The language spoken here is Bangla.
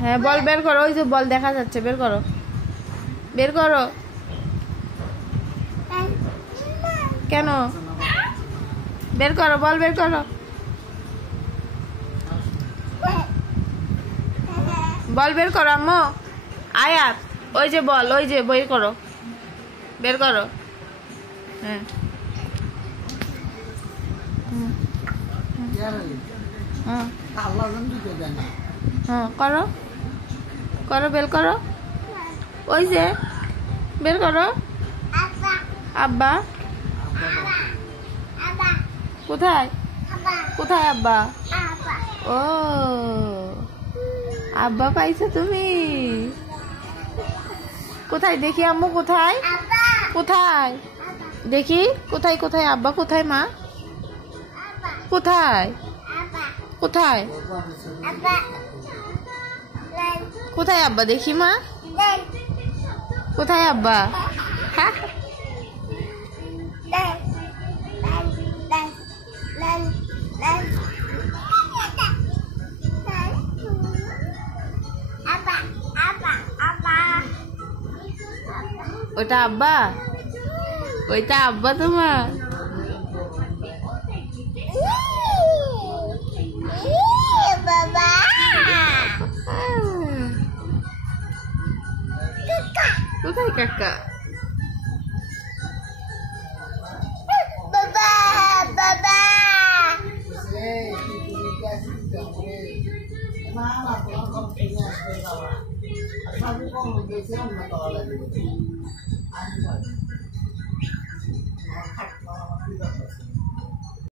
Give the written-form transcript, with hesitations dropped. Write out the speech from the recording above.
হ্যাঁ বল বের করো, ওই যে বল দেখা যাচ্ছে, বের করো, বের করো। কেন বের করো, বল বের করো, বল বের করো আম্মু। আয়াত ওই যে বল, ওই যে বের করো, বের করো। হ্যাঁ হ্যাঁ করো করো, বের করো, ওই যে বের করো। আব্বা কোথায়, কোথায় আব্বা? ও আব্বা পাইছো তুমি? কোথায় দেখি আম্মু, কোথায় কোথায় দেখি, কোথায় কোথায় আব্বা, কোথায় মা, কোথায় কোথায় কোথায় আব্বা দেখি মা, কোথায় আব্বা? হ্যাঁ ওটা আব্বা, ওইটা আব্বা তোমার? কোথায় কাকা? Aku